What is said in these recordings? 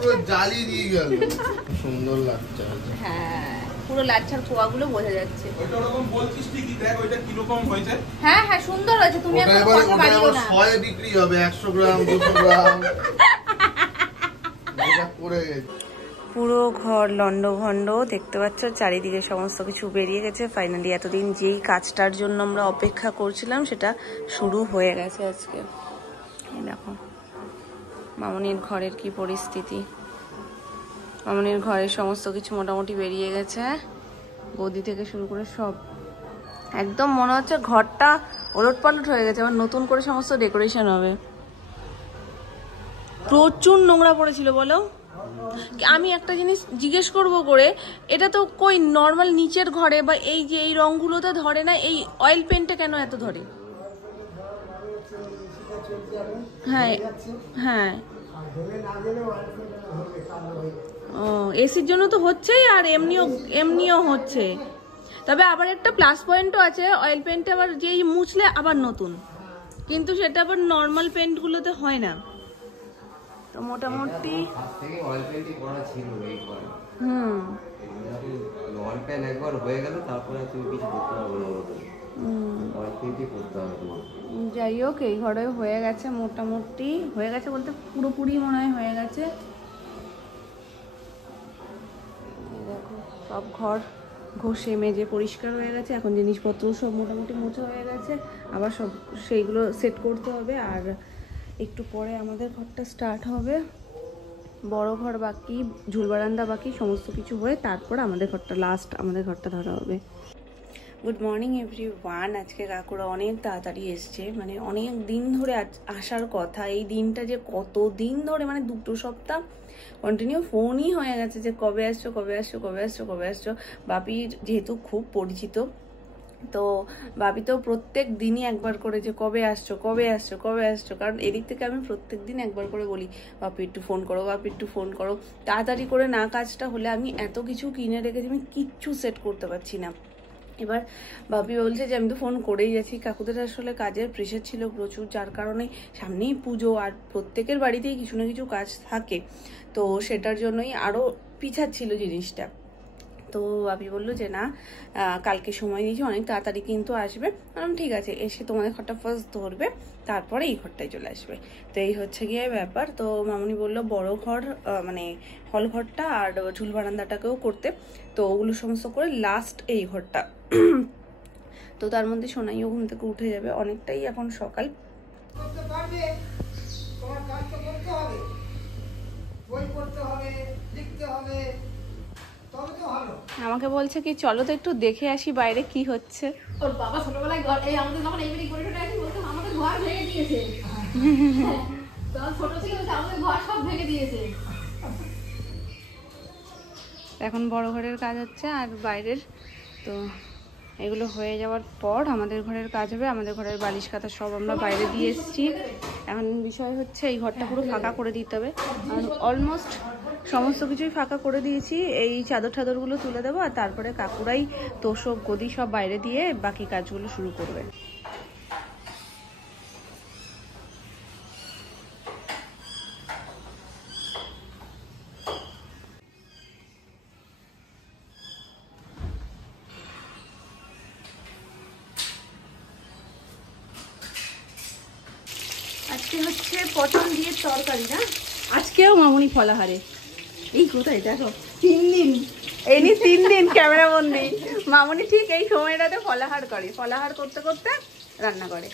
পুরো জালি দিয়ে গেল, সুন্দর লাগছে। হ্যাঁ পুরো লাচ্ছার কোয়াগুলো বোঝা যাচ্ছে। ওইটা ওরকম বলছিস ঠিকই, দেখ ওইটা কি রকম হয়েছে। হ্যাঁ হ্যাঁ সুন্দর হয়েছে, তুমি এখন কথা বাড়িও না। 100 বিক্রি হবে, 100 গ্রাম 200 গ্রাম এটা পড়ে গেছে। পুরো ঘর লন্ডভন্ড দেখতে পাচ্ছ, চারিদিকে সমস্ত কিছু বেরিয়ে গেছে। ফাইনালি এতদিন যেই কাজটার জন্য আমরা অপেক্ষা করছিলাম সেটা শুরু হয়ে গেছে আজকে। এই দেখো মামনির ঘরের কি পরিস্থিতি। মামনির ঘরের সমস্ত কিছু মোটামুটি বেরিয়ে গেছে, গদি থেকে শুরু করে সব। একদম মনে হচ্ছে ঘরটা ওলটপালট হয়ে গেছে, আবার নতুন করে সমস্ত ডেকোরেশন হবে। প্রচুর নোংরা পড়েছিল বলো। আমি একটা জিনিস জিজ্ঞেস করবো করে, এটা তো কই নর্মাল নিচের ঘরে বা এই যে এই রংগুলো তো ধরে না, এই অয়েল পেন্টে কেন এত ধরে? হ্যাঁ হ্যাঁ ও এসির জন্য তো হচ্ছেই, আর এমনিও হচ্ছে। তবে আবার একটা প্লাস পয়েন্টও আছে, অয়েল পেন্টে আবার যেই মুছলে আবার নতুন, কিন্তু সেটা আবার নর্মাল পেন্টগুলোতে হয় না। তো মোটামুটি অয়েল পেন্টই করা ছিল এই ঘরে। অয়েল পেন্ট একবার হয়ে গেল তারপরে তুমি কিছু করতে পারবে না, অয়েল পেন্টই করতে হবে তোমার। যাই হোক এই ঘরে হয়ে গেছে, মোটামুটি হয়ে গেছে বলতে পুরোপুরি মনে হয় হয়ে গেছে। দেখো সব ঘর ঘষে মেজে পরিষ্কার হয়ে গেছে, এখন জিনিসপত্র সব মোটামুটি মোছা হয়ে গেছে। আবার সব সেইগুলো সেট করতে হবে, আর একটু পরে আমাদের ঘরটা স্টার্ট হবে। বড় ঘর বাকি, ঝুল বারান্দা বাকি, সমস্ত কিছু হয়ে তারপর আমাদের ঘরটা লাস্ট, আমাদের ঘরটা ধরা হবে। Good morning everyone. আজকে কাকুরা অনেক তাড়াতাড়ি এসছে, মানে অনেক দিন ধরে আসার কথা। এই দিনটা যে কত দিন ধরে, মানে 2 সপ্তাহ কন্টিনিউ ফোনই হয়ে গেছে যে কবে আসছো কবে আসছো কবে আসছো কবে আসছো। বাপির যেহেতু খুব পরিচিত, তো বাপি তো প্রত্যেক দিনই একবার করে যে কবে আসছো কবে আসছো কবে আসছো, কারণ এদিক থেকে আমি প্রত্যেক দিন একবার করে বলি বাপি একটু ফোন করো, বাপি একটু ফোন করো। তাড়াতাড়ি করে না কাজটা হলে আমি এত কিছু কিনে রেখেছি, আমি কিচ্ছু সেট করতে পারছি না। এবার বাপি বলছে যে আমি তো ফোন করেই যাচ্ছি। কাকুদের আসলে কাজের প্রেশার ছিল প্রচুর, যার কারণে সামনেই পুজো, আর প্রত্যেকের বাড়িতেই কিছু না কিছু কাজ থাকে, তো সেটার জন্যই আরও পিছাচ্ছিল জিনিসটা। তো বাপি বললো যে না কালকে সময় দিয়েছি, অনেক তাড়াতাড়ি কিন্তু আসবে। ঠিক আছে, এসে তোমাদের ঘরটা ফার্স্ট ধরবে, তারপরে এই ঘরটায় চলে আসবে। তো এই হচ্ছে গিয়ে ব্যাপার। তো মামনি বললো বড় ঘর মানে হল ঘরটা আর ঝুল বারান্দাটাকেও করতে, তো ওগুলো সমস্ত করে লাস্ট এই ঘরটা। তো তার মধ্যে সোনাইও ঘুম থেকে উঠে যাবে, অনেকটাই এখন সকাল। আমাকে বলছে কি চলো তো একটু দেখে আসি বাইরে কি হচ্ছে। ওর বাবা ছোটবেলায় ঘর এই আমাদের যখন এই বাড়ি করে আসি বলতো আমাদের ঘর ভেঙে দিয়েছে। তখন ছোট ছিল বলতে আমাদের ঘর সব ভেঙে দিয়েছে। এখন বড় ঘরের কাজ হচ্ছে আর বাইরের, তো এগুলো হয়ে যাওয়ার পর আমাদের ঘরের কাজ হবে। আমাদের ঘরের বালিশ কাঁথা সব আমরা বাইরে দিয়ে এসেছি। এখন বিষয় হচ্ছে এই ঘরটা পুরো ফাঁকা করে দিতে হবে, আর অলমোস্ট সমস্ত কিছুই ফাঁকা করে দিয়েছি। এই চাদর টাদরগুলো তুলে দেবো, আর তারপরে কাকুরাই তোষক গদি সব বাইরে দিয়ে বাকি কাজগুলো শুরু করবে। আজকে হচ্ছে পটল দিয়ে তরকারি না, আজকেও মামুনি ফলাহারে। এই কোথায় দেখো 3 দিন, এই নি 3 দিন ক্যামেরা বন্দি। মামুনি ঠিক এই সময়টাতে ফলাহার করে, ফলাহার করতে করতে রান্না করে।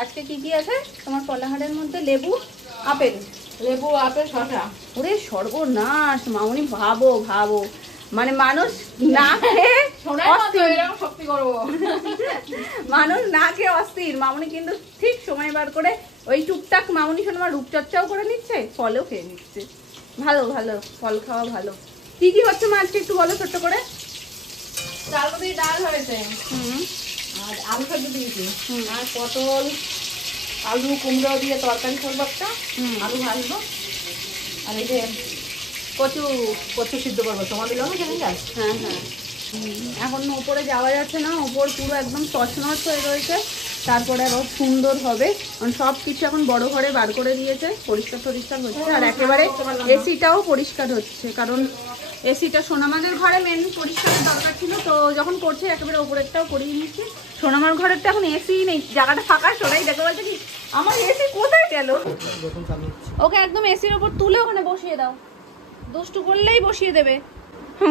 আজকে কি কি আছে তোমার ফলাহারের মধ্যে? লেবু আপেল, লেবু আপেল শসা। ওরে সর্বনাশ মামুনি, ভাবো ভাবো, মানে মানুষ না খেয়ে শক্তি করবো। মানুষ না খেয়ে অস্থির, মামুনি কিন্তু ঠিক সময় বার করে ওই টুকটাক মামুনি শোনো আমার রূপচর্চাও করে নিচ্ছে, ফলও খেয়ে নিচ্ছে। ভালো ভালো, ফল খাওয়া ভালো। কি কি হচ্ছে মা আজকে একটু বলো ছোট্ট করে। চাল দিয়ে ডাল হয়েছে, আর আলু সেদ্ধ দিয়েছি, আর পটল আলু কুমড়ো দিয়ে তরকারি করবো একটা, আলু ভাজবো, আর এই যে কচু সিদ্ধ করবো। তোমাদের লোক জানি যাস? হ্যাঁ হ্যাঁ, এখন উপরে যাওয়া যাচ্ছে না, উপর পুরো একদম তছনছ হয়ে রয়েছে। তারপরে আবার সুন্দর হবে। কারণ সব কিছু এখন বড় ঘরে বার করে দিয়েছে, পরিষ্কার হচ্ছে। আর একেবারে এসিটাও পরিষ্কার হচ্ছে, কারণ এসিটা সোনামাদের ঘরে মেন পরিষ্কারের দরকার ছিল, তো যখন করছে একেবারে ওপরেরটাও করিয়ে নিচ্ছি। সোনামার ঘরেরটা এখন এসি নেই, জায়গাটা ফাঁকা। সোনাই দেখো বলছে কি আমার এসি কোথায় গেল। ওকে একদম এসির ওপর তুলে ওখানে বসিয়ে দাও, দুষ্টু করলেই বসিয়ে দেবে।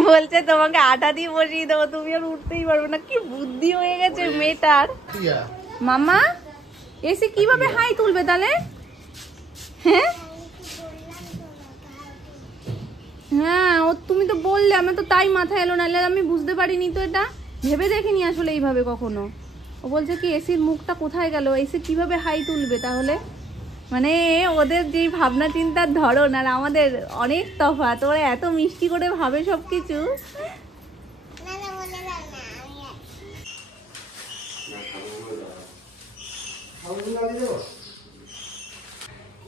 বলছে তোমাকে আটা দিয়ে বসিয়ে দেবো, তুমি আর উঠতেই পারবে না। কি বুদ্ধি হয়ে গেছে মেয়েটার। মামা এসি কিভাবে হাই তুলবে তাহলে? হ্যাঁ হ্যাঁ, ও তুমি তো বললে, আমি তো তাই মাথায় এলো, নাহলে আমি বুঝতে পারিনি তো, এটা ভেবে দেখিনি আসলে এইভাবে কখনো। ও বলছে কি এসির মুখটা কোথায় গেল, এসি কিভাবে হাই তুলবে তাহলে। মানে ওদের যে ভাবনা চিন্তার ধরন আর আমাদের অনেক তফাৎ। ওরা এত মিষ্টি করে ভাবে সব কিছু।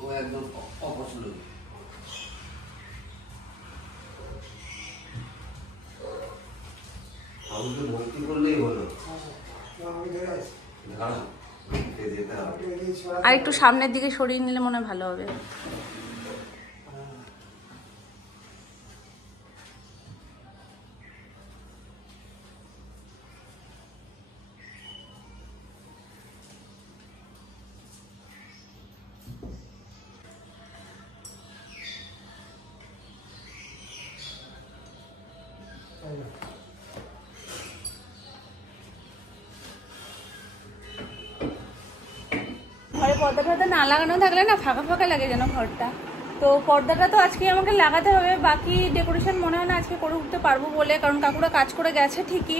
ও একদম অপছন্দ। আমাকে ভর্তি করলেই হলো। আর একটু সামনের দিকে সরিয়ে নিলে মনে হয় ভালো হবে। ঘরে পর্দা টর্দা না লাগানো থাকলে না ফাঁকা ফাঁকা লাগে যেন ঘরটা। তো পর্দাটা তো আজকে আমাকে লাগাতে হবে। বাকি ডেকোরেশন মনে হয় না আজকে করে উঠতে পারবো বলে, কারণ কাকুরা কাজ করে গেছে ঠিকই,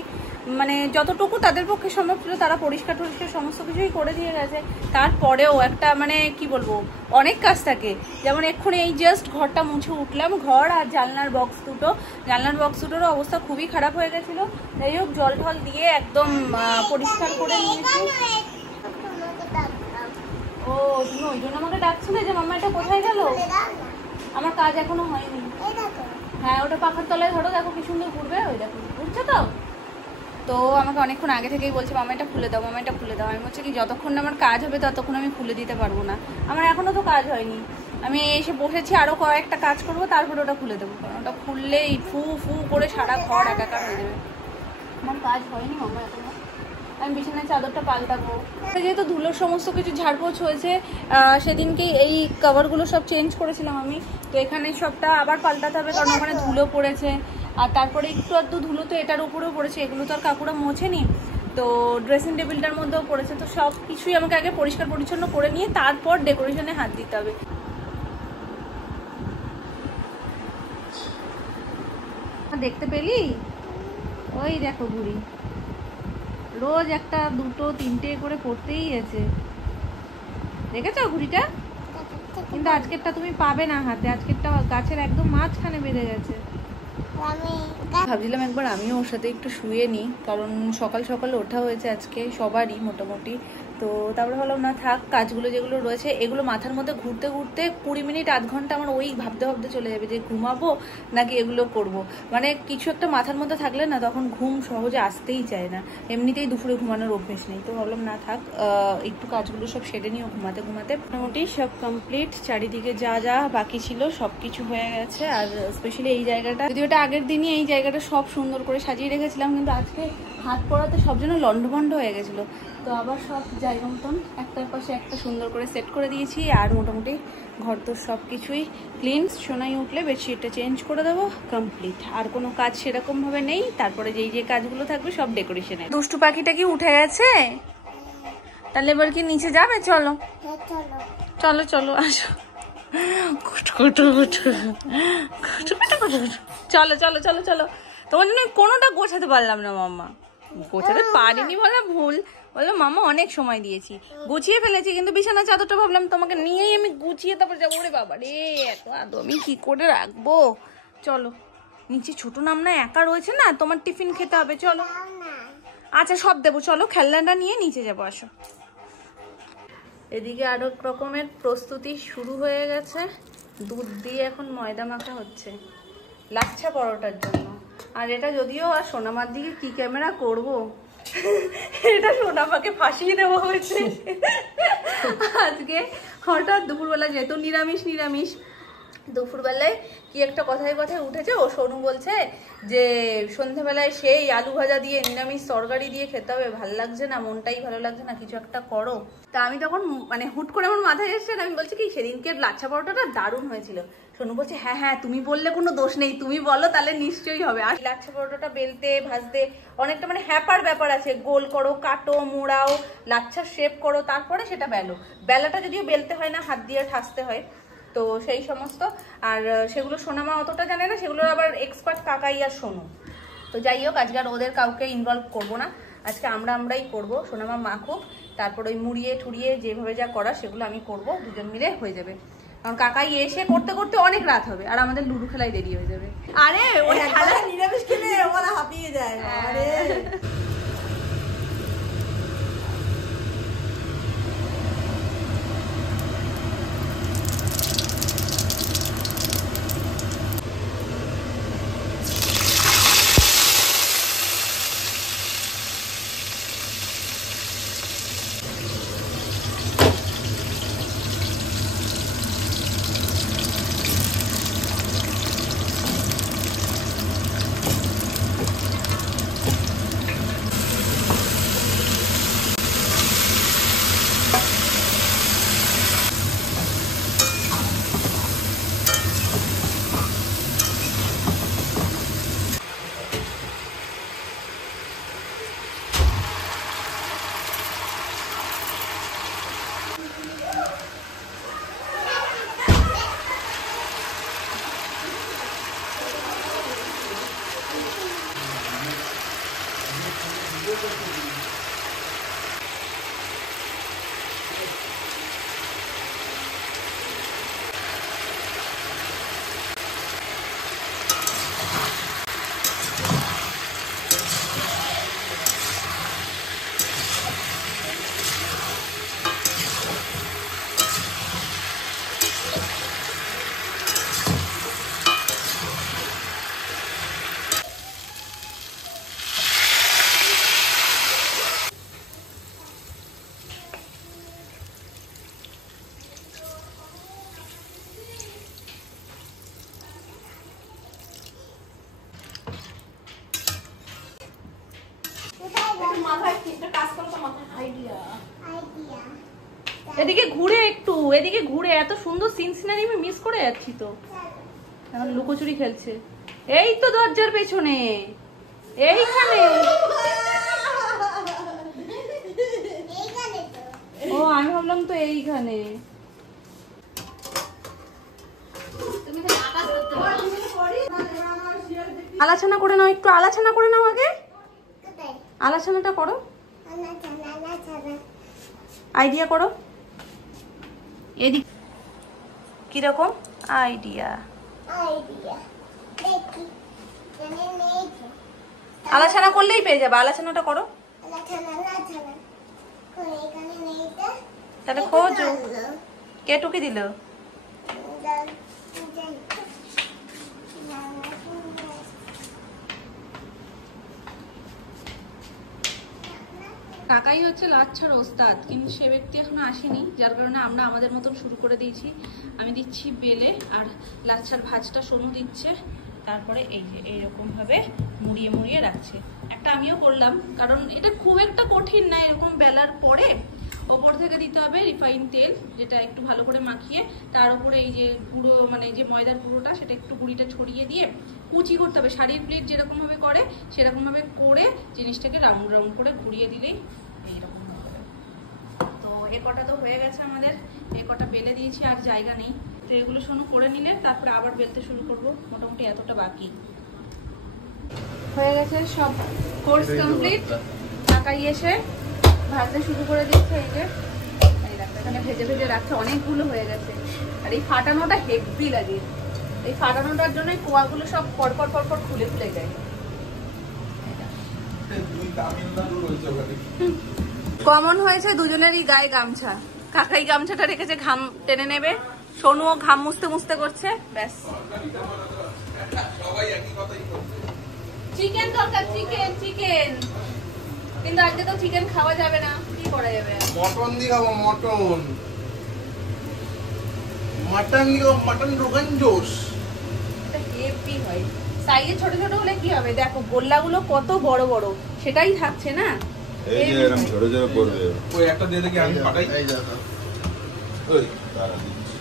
মানে যতটুকু তাদের পক্ষে সম্ভব ছিল তারা পরিষ্কার টরিষ্কার সমস্ত কিছুই করে দিয়ে গেছে। তারপরেও একটা মানে কি বলবো, অনেক কাজ থাকে। যেমন এক্ষুনি এই জাস্ট ঘরটা মুছে উঠলাম, ঘর আর জানলার বক্স দুটোর অবস্থা খুবই খারাপ হয়ে গেছিলো। যাই হোক জল ঢল দিয়ে একদম পরিষ্কার করে নিয়েছি। ও তুমি ওই জন্য আমাকে ডাকছিলে যে মাম্মা এটা কোথায় গেল? আমার কাজ এখনো হয়নি। হ্যাঁ ওটা পাখার তলায় ধরো, দেখো কি সুন্দর ঘুরবে। ওই দেখো ঘুরছে তো। তো আমাকে অনেকক্ষণ আগে থেকেই বলছে মামা এটা খুলে দাও, মামা এটা খুলে দাও। আমি বলছি কি যতক্ষণ না আমার কাজ হবে ততক্ষণ আমি খুলে দিতে পারবো না। আমার এখনো তো কাজ হয়নি, আমি এসে বসেছি, আরো কয়েকটা কাজ করবো, তারপরে ওটা খুলে দেবো। কারণ ওটা খুললেই ফু ফু করে সারা ঘর একাকার হয়ে যাবে। আমার কাজ হয়নি মামা এখনো। আমি বিছানার চাদরটা পাল্টাবো, যেহেতু ধুলোর সমস্ত কিছু ঝাড়পোছ হয়েছে। সেদিনকেই এই কভারগুলো সব চেঞ্জ করেছিলাম আমি, তো এখানে সবটা আবার পাল্টাতে হবে, কারণ ওখানে ধুলো পড়েছে। আর তারপরে একটু আধটু ধুলো তো এটার উপরেও পড়েছে, এগুলো তো আর কাকুরা মোছেনি, তো ড্রেসিং টেবিলটার মধ্যেও পড়েছে। তো সব কিছুই আমাকে আগে পরিষ্কার পরিচ্ছন্ন করে নিয়ে তারপর ডেকোরেশনে হাত দিতে হবে। দেখতে পেলি? ওই দেখো ঘুড়ি রোজ একটা দুটো তিনটে করে পড়তেই আছে। দেখেছো ঘুড়িটা? কিন্তু আজকেরটা তুমি পাবে না হাতে, আজকেরটা গাছের একদম মাঝখানে বেঁধে গেছে। ভাবছিলাম একবার আমিও ওর সাথে একটু শুয়ে নিই, কারণ সকাল সকাল ওঠা হয়েছে আজকে সবারই মোটামুটি। তো তারপরে ভাবলাম না থাক, কাজগুলো যেগুলো রয়েছে এগুলো মাথার মধ্যে ঘুরতে ঘুরতে 20 মিনিট আধ ঘন্টা আমার ওই ভাবতে ভাবতে চলে যাবে যে ঘুমাবো নাকি এগুলো করব। মানে কিছু একটা মাথার মধ্যে থাকলে না তখন ঘুম সহজে আসতেই চায় না। এমনিতেই দুপুরে ঘুমানোর অভ্যেস নেই, তো ভাবলাম না থাক, একটু কাজগুলো সব সেরে নিও ঘুমাতে ঘুমাতে। মোটামুটি সব কমপ্লিট, চারিদিকে যা যা বাকি ছিল সব কিছু হয়ে গেছে। আর স্পেশালি এই জায়গাটা, যদি ওটা আগের দিনই এই জায়গাটা সব সুন্দর করে সাজিয়ে রেখেছিলাম, কিন্তু আজকে হাত পড়াতে সব যেন লন্ডভন্ড হয়ে গেছিলো। তো আবার সব জায়গা মতন একটার পাশে একটা সুন্দর করে সেট করে দিয়েছি। আর মোটামুটি ঘর তো সব কিছুই ক্লিন। সোনাই উঠলে বেডশিটটা চেঞ্জ করে দেবো, কমপ্লিট। আর কোনো কাজ সেরকমভাবে নেই। তারপরে যেই যে কাজগুলো থাকবে সব ডেকোরেশনে। দুষ্টু পাখিটা কি উঠে গেছে? তাহলে এবার কি নিচে যাবে? চলো চলো চলো আসো, চলো চলো চলো চলো। তোমার জন্য কোনোটা গোছাতে পারলাম না মাম্মা, গোছাতে পারিনি বলা ভুল, বললো মামা অনেক সময় দিয়েছি, গুছিয়ে ফেলেছি। কিন্তু বিছানা চাদরটা ভাবলাম তোমাকে নিয়েই আমি গুছিয়ে তারপর যাবো। ওরে বাবা রে, এত আদৌ আমি কি করে রাখবো। চলো নিচে ছোট নাম না একা রয়েছে না, তোমার টিফিন খেতে হবে। চলো আচ্ছা সব দেবো, চলো খেলনাটা নিয়ে নিচে যাবো, আসো। এদিকে আরো রকমের প্রস্তুতি শুরু হয়ে গেছে। দুধ দিয়ে এখন ময়দা মাখা হচ্ছে লাচ্ছা পরোটার জন্য। আর এটা যদিও আর সোনামার দিকে কি ক্যামেরা করব, এটা সোনামাকে ফাঁসিয়ে দেওয়া হয়েছে আজকে হঠাৎ দুপুরবেলা, যেহেতু নিরামিষ দুপুরবেলায় কি একটা কথায় উঠেছে। ও সোনু বলছে যে সন্ধ্যাবেলায় সেই আলু ভাজা দিয়ে নিরামিষ তরকারি দিয়ে খেতে হবে, ভালো লাগছে না, মনটাই ভালো লাগছে না, কিছু একটা করো। তা আমি তখন মানে হুট করে আমার মাথায় এসেছে, আমি বলছি কি সেদিনকে লাচ্ছা পরোটাটা দারুণ হয়েছিল। সোনু বলছে হ্যাঁ তুমি বললে কোনো দোষ নেই, তুমি বলো তাহলে নিশ্চয়ই হবে। আর লাচ্ছা পরোটাটা বেলতে ভাজতে অনেকটা মানে হ্যাপার ব্যাপার আছে, গোল করো, কাটো, মোড়াও, লাচ্ছা শেপ করো, তারপরে সেটা বেলাটা যদিও বেলতে হয় না, হাত দিয়ে ঠাসতে হয়, তো সেই সমস্ত। আর সেগুলো সোনামা অতটা জানে না, সেগুলোর আবার এক্সপার্ট কাকাই আর সোনু। তো যাই হোক, আজকে আর ওদের কাউকে ইনভলভ করবো না, আজকে আমরাই করবো। সোনামা মাখুক, তারপর ওই মুড়িয়ে ঠুড়িয়ে যেভাবে যা করা সেগুলো আমি করব, দুজন মিলে হয়ে যাবে। কারণ কাকাই এসে করতে করতে অনেক রাত হবে, আর আমাদের লুডু খেলায় দেরি হয়ে যাবে। আরে ওই খেলা নিরামিষ খেলে ওরা হাঁপিয়ে যায়। আরে এদিকে ঘুরে একটু, এদিকে ঘুরে, এত সুন্দর সিন সিনারি আমি মিস করে যাচ্ছি তো। এখন লুকোচুরি খেলছে, এই তো দরজার পেছনে, এইখানে। ও আমি ভাবলাম তো এইখানে। আলাছানা করে নাও, একটু আলাছানা করে নাও আগে, আলাছানাটা করো, আইডিয়া করো। এদিক কিরকম আইডিয়া, আলাছানা করলেই পেয়ে যাবে, আলাছানাটা করো। তাহলে খোঁজো, কে টুকি দিল? কাকাই হচ্ছে লাচ্ছার ওস্তাদ, কিন্তু সে ব্যক্তি এখনো আসেনি, যার কারণে আমরা আমাদের মতন শুরু করে দিয়েছি। আমি দিচ্ছি বেলে, আর লাচ্ছার ভাজটা সোনু দিচ্ছে, তারপরে এই যে এইরকম ভাবে মুড়িয়ে মুড়িয়ে রাখছে। একটা আমিও করলাম, কারণ এটা খুব একটা কঠিন না। এরকম বেলার পরে ওপর থেকে দিতে হবে রিফাইন তেল, যেটা একটু ভালো করে মাখিয়ে, তার উপরে এই যে গুঁড়ো মানে যে ময়দার গুঁড়োটা, সেটা একটু গুঁড়িটা ছড়িয়ে দিয়ে কুচি করতে হবে। শাড়ির প্লেট যেরকম ভাবে করে সেরকম ভাবে করে জিনিসটাকে রাউন্ড রাউন্ড করে ঘুরিয়ে দিলেই এইরকম হবে। তো এ কটা তো হয়ে গেছে আমাদের, এ কটা বেলে দিয়েছি, আর জায়গা নেই। তো এগুলো শোনো করে নিলে তারপরে আবার বেলতে শুরু করব। মোটামুটি এতটা বাকি হয়ে গেছে, সব কোর্স কমপ্লিট। কাকাই এসে ভাজতে শুরু করে দিচ্ছে। এই যে এখানে ভেজে ভেজে রাখছে, অনেকগুলো হয়ে গেছে। আর এই ফাটানোটা হেভি লাগে, এই ফাটানোটার জন্য কোয়াগুলো সব পরপর পরপর খুলে খুলে যায়। কমন হয়েছে দুজনেরই গায়ে গামছা, কাকাই গামছাটা রেখেছে ঘাম টেনে নেবে, সোনুও ঘাম মুছতে মুছতে করছে। ব্যাস, চিকেন দরকার, চিকেন চিকেন কিন্তু আজকে তো চিকেন খাওয়া যাবে না, কি করা যাবে? মটন দিয়ে খাবো, মটন দিয়ে মটন রোগান জোশ। এটা হেভি হয়। সাইজে ছোট ছোট হলে কি হবে? দেখো গোল্লাগুলো কত বড় বড়, সেটাই থাকছে না। এই যে এরকম ছোট ছোট করবে। ওই একটা দিয়ে দেখি আমি ফাটাই। এই দেখো, ওই তারা দিচ্ছি।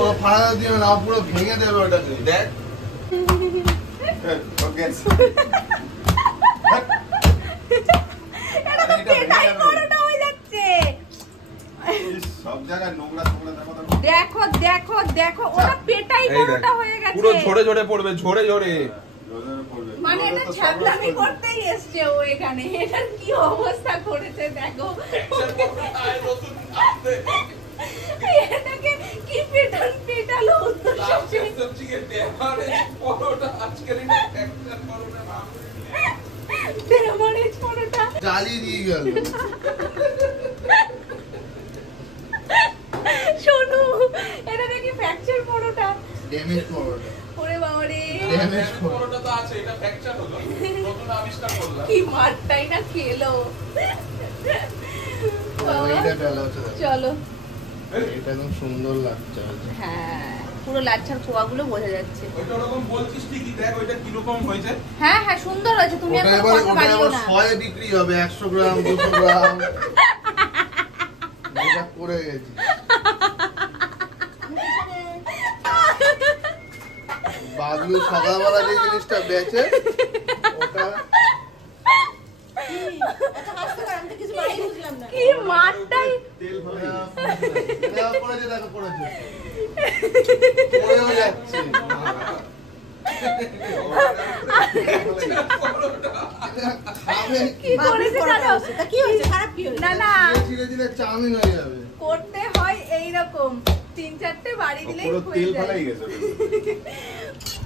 ও ফাড়া দিও না, পুরো ভেঙে দেবে ওটাকে। দেখ ওকে এটা তো পেটাই বড়টা হয়ে যাচ্ছে। সব জায়গায় নোংরা নোংরা দেখো তো। দেখো দেখো দেখো, ওটা পেটাই এই দেখ, বড়টা হয়ে গেছে। পুরো ঝরে ঝরে পড়বে, ঝরে ঝরে। জলের পড়বে। মানে এটা ছ্যাবলামি করতেই এসছে ও এখানে। এটার কি অবস্থা করেছে দেখো। এটাকে কি পেটালো উত্তর শেষে। ড্যামারেজ পরোটা জালি দিয়ে গেল। শোনো, এটা দেখি ফ্র্যাকচার পরোটা। ড্যামেজ পরোটা। ওরে বাবারে, ড্যামেজ পরোটা। পরোটা তো আছে, এটা ফ্র্যাকচার হলো। নতুন আবিষ্কার করলাম। কি মারটাই না খেলো। এইটা ডালা হচ্ছে দেখো। চলো, এটা একদম সুন্দর লাগছে। হ্যাঁ পুরো লাচ্ছার কোয়াগুলো বোঝা যাচ্ছে। ওইটা ওরকম বলছিস ঠিকই, দেখ ওইটা কিরকম হয়েছে। হ্যাঁ হ্যাঁ সুন্দর হয়েছে, তুমি ওটা এখন এবার কথা বাড়িও না। 100 বিক্রি হবে, 100 গ্রাম 200 গ্রাম। এটা করে গেছি। বাবলু সকালবেলা যে জিনিসটা বেচে ওটা কি মারটাই। তেল ভরে পড়েছে, দেখো পড়েছে, পড়েও যাচ্ছে। খাবে কি করেছে জানো? না না, ধীরে ধীরে চাউমিন হয়ে যাবে। করতে হয় এইরকম 3-4টে বাড়ি দিলেই পুরো হয়ে তেল যায়। ফেলাই গেছে।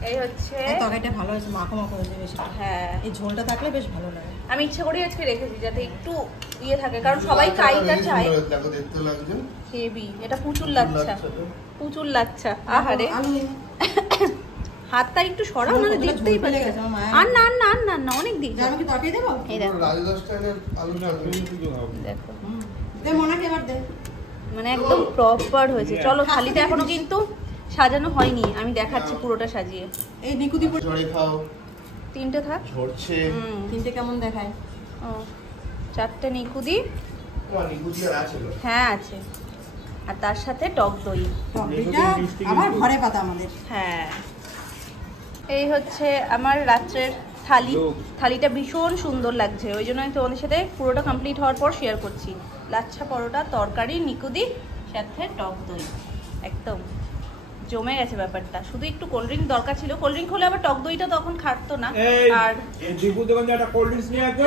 এই হচ্ছে, তরকারিটা ভালো হয়েছে, মাখো মাখো হয়েছে বেশি। হ্যাঁ এই ঝোলটা থাকলে বেশ ভালো লাগে। আমি ইচ্ছা করে আজকে রেখেছি যাতে একটু ইয়ে থাকে, কারণ সবাই কাইটা চায়। দেখো দেখতে লাগছে। হেভি, এটা প্রচুর লাচ্ছা, লাচ্ছাটা। প্রচুর লাচ্ছা। আহারে, আলু হাতটা একটু সরাও, নাহলে দেখতেই ঝোল ফেলে পাচ্ছি। গেছে আমার মায়ের। আর না আর না আর না না, অনেক দিন। আমি কি তরকারি দেবো? এই দেখো রাজদাস স্টাইলের আলু চাটনি। দেখো, দে মোনাকে এবার দে। মানে একদম প্রপার হয়েছে। চলো, থালিটা এখনো কিন্তু সাজানো হয়নি, আমি দেখাচ্ছি পুরোটা সাজিয়ে। এই নিকুতি জড়ে খাও, 3টে থাক। ঝরছে। তিনটে কেমন দেখায়? ও 4টে নিকুদি। নিকুতি আর আছে গো। হ্যাঁ আছে, আর তার সাথে টক দই। টকটা আবার ঘরে পাতা আমাদের। হ্যাঁ, এই হচ্ছে আমার রাত্রের থালি। থালিটা ভীষণ সুন্দর লাগছে, ওই জন্য আমি তোমাদের সাথে পুরোটা কমপ্লিট হওয়ার পর শেয়ার করছি। লাচ্ছা পরোটা, তরকারি, নিকুদি, সাথে টক দই, একদম জমে গেছে ব্যাপারটা। শুধু একটু কোল্ড ড্রিঙ্ক দরকার ছিল, কোল্ড ড্রিঙ্ক হলে আবার টক দইটা তখন খাটতো না। আর এই দীপু দোকান একটা কোল্ড ড্রিঙ্কস নিয়ে আসো।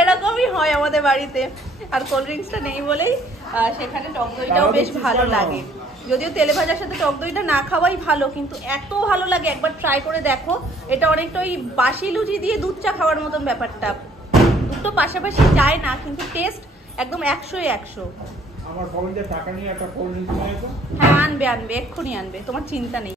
এরকমই হয় আমাদের বাড়িতে। আর কোল্ড ড্রিঙ্কসটা নেই বলেই সেখানে টক দইটাও বেশ ভালো লাগে। যদিও তেলে ভাজার সাথে টক দইটা না খাওয়াই ভালো, কিন্তু এত ভালো লাগে, একবার ট্রাই করে দেখো। এটা অনেকটা ওই বাসি লুচি দিয়ে দুধ চা খাওয়ার মতন ব্যাপারটা। দুটো পাশাপাশি যায় না, কিন্তু টেস্ট একদম 100-এ 100। আমার ফোন দিয়ে টাকা নিয়ে একটা কোল্ড ড্রিঙ্কস নিয়ে আসো। হ্যাঁ আনবে আনবে, এক্ষুনি আনবে, তোমার চিন্তা নেই।